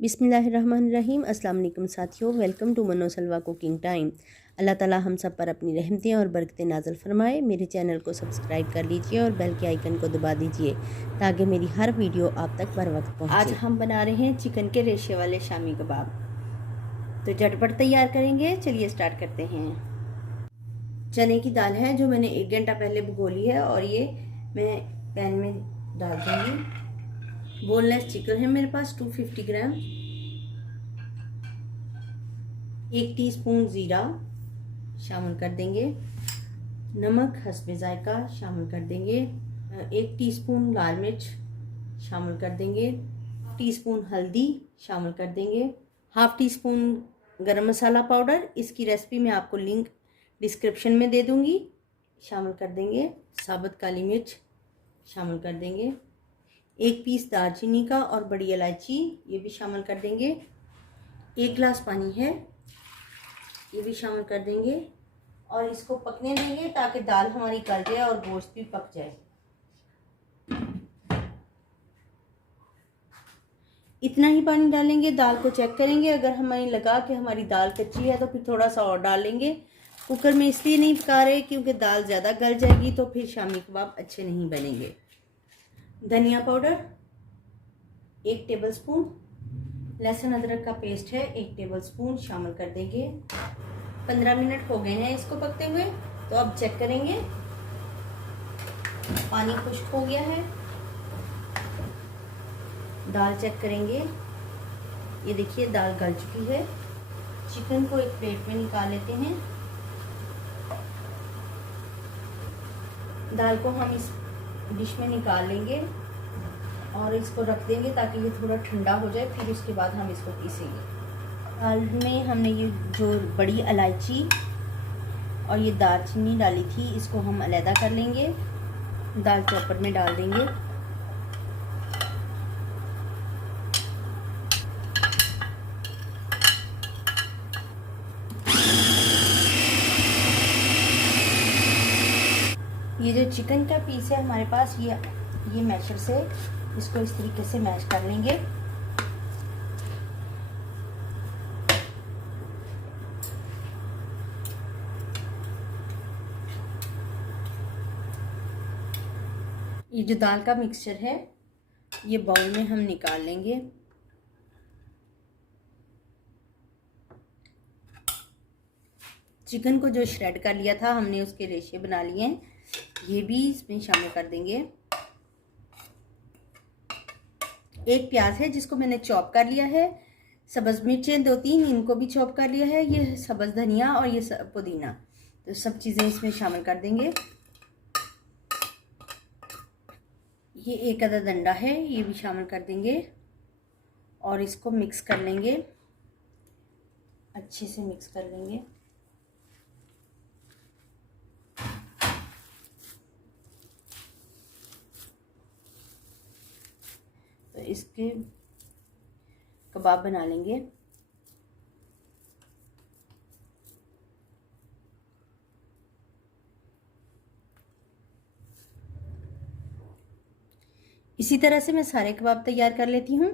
बिस्मिल्लाहिर्रहमानिर्रहीम। अस्सलाम वालेकुम साथियों, वेलकम टू मनो सलवा कुकिंग टाइम। अल्लाह ताला हम सब पर अपनी रहमतें और बरकतें नाज़िल फरमाए। मेरे चैनल को सब्सक्राइब कर लीजिए और बेल के आइकन को दबा दीजिए ताकि मेरी हर वीडियो आप तक बर वक्त पहुँचे। आज हम बना रहे हैं चिकन के रेशे वाले शामी कबाब, तो झटपट तैयार करेंगे। चलिए स्टार्ट करते हैं। चने की दाल है जो मैंने 1 घंटा पहले भिगो ली है और ये मैं पैन में डाल दूँगी। बोनलेस चिकन है मेरे पास 250 ग्राम। 1 टीस्पून ज़ीरा शामिल कर देंगे। नमक हस्बे जायका शामिल कर देंगे। 1 टीस्पून लाल मिर्च शामिल कर देंगे। टीस्पून हल्दी शामिल कर देंगे। हाफ टी स्पून गरम मसाला पाउडर, इसकी रेसिपी मैं आपको लिंक डिस्क्रिप्शन में दे दूंगी, शामिल कर देंगे। साबुत काली मिर्च शामिल कर देंगे। 1 पीस दालचीनी का और बड़ी इलायची ये भी शामिल कर देंगे। 1 गिलास पानी है ये भी शामिल कर देंगे और इसको पकने देंगे ताकि दाल हमारी गल जाए और गोश्त भी पक जाए। इतना ही पानी डालेंगे। दाल को चेक करेंगे, अगर हमें लगा कि हमारी दाल कच्ची है तो फिर थोड़ा सा और डालेंगे। कुकर में इसलिए नहीं पका रहे क्योंकि दाल ज़्यादा गल जाएगी तो फिर शामी कबाब अच्छे नहीं बनेंगे। धनिया पाउडर 1 टेबलस्पून, लहसुन अदरक का पेस्ट है 1 टेबलस्पून शामिल कर देंगे। 15 मिनट हो गए हैं इसको पकते हुए, तो अब चेक करेंगे। पानी खुश्क हो गया है। दाल चेक करेंगे, ये देखिए दाल गल चुकी है। चिकन को एक प्लेट में निकाल लेते हैं। दाल को हम इस डिश में निकाल लेंगे और इसको रख देंगे ताकि ये थोड़ा ठंडा हो जाए, फिर उसके बाद हम इसको पीसेंगे। दाल में हमने ये जो बड़ी इलायची और ये दालचीनी डाली थी, इसको हम अलहदा कर लेंगे। दाल चॉपर में डाल देंगे। ये जो चिकन का पीस है हमारे पास, ये मैशर से इसको इस तरीके से मैश कर लेंगे। ये जो दाल का मिक्सचर है ये बाउल में हम निकाल लेंगे। चिकन को जो श्रेड कर लिया था हमने, उसके रेशे बना लिए हैं, ये भी इसमें शामिल कर देंगे। 1 प्याज है जिसको मैंने चॉप कर लिया है। सब्ज़ मिर्चें 2-3 इनको भी चॉप कर लिया है। ये सब्ज़ धनिया और ये पुदीना, तो सब चीज़ें इसमें शामिल कर देंगे। ये 1 अदद अंडा है ये भी शामिल कर देंगे और इसको मिक्स कर लेंगे, अच्छे से मिक्स कर लेंगे। तो इसके कबाब बना लेंगे। इसी तरह से मैं सारे कबाब तैयार कर लेती हूँ।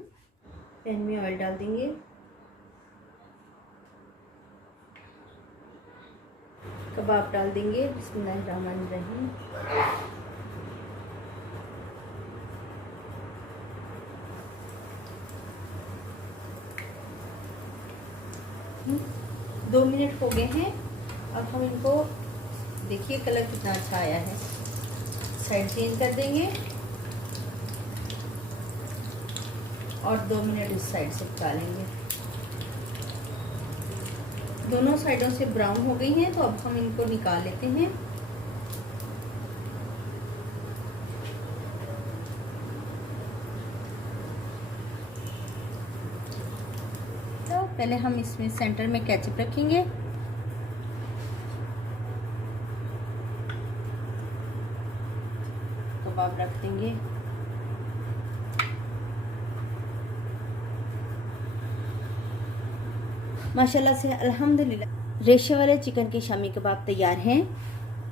पैन में ऑयल डाल देंगे। कबाब डाल देंगे। बिस्मिल्लाहिर्रहमानिर्रहीम। दो मिनट हो गए हैं। अब हम इनको देखिए कलर कितना अच्छा आया है। साइड चेंज कर देंगे और 2 मिनट इस साइड से पका लेंगे। दोनों साइडों से ब्राउन हो गई हैं, तो अब हम इनको निकाल लेते हैं। तो पहले हम इसमें सेंटर में केचप रखेंगे। कबाब रख देंगे। माशाल्लाह से अल्हम्दुलिल्लाह रेशे वाले चिकन के शामी कबाब तैयार हैं।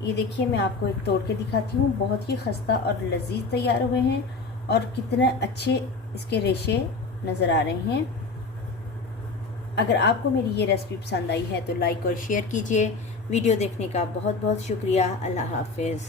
ये देखिए मैं आपको एक तोड़ के दिखाती हूँ। बहुत ही खस्ता और लजीज तैयार हुए हैं और कितने अच्छे इसके रेशे नज़र आ रहे हैं। अगर आपको मेरी ये रेसिपी पसंद आई है तो लाइक और शेयर कीजिए। वीडियो देखने का बहुत बहुत शुक्रिया। अल्लाह हाफिज़।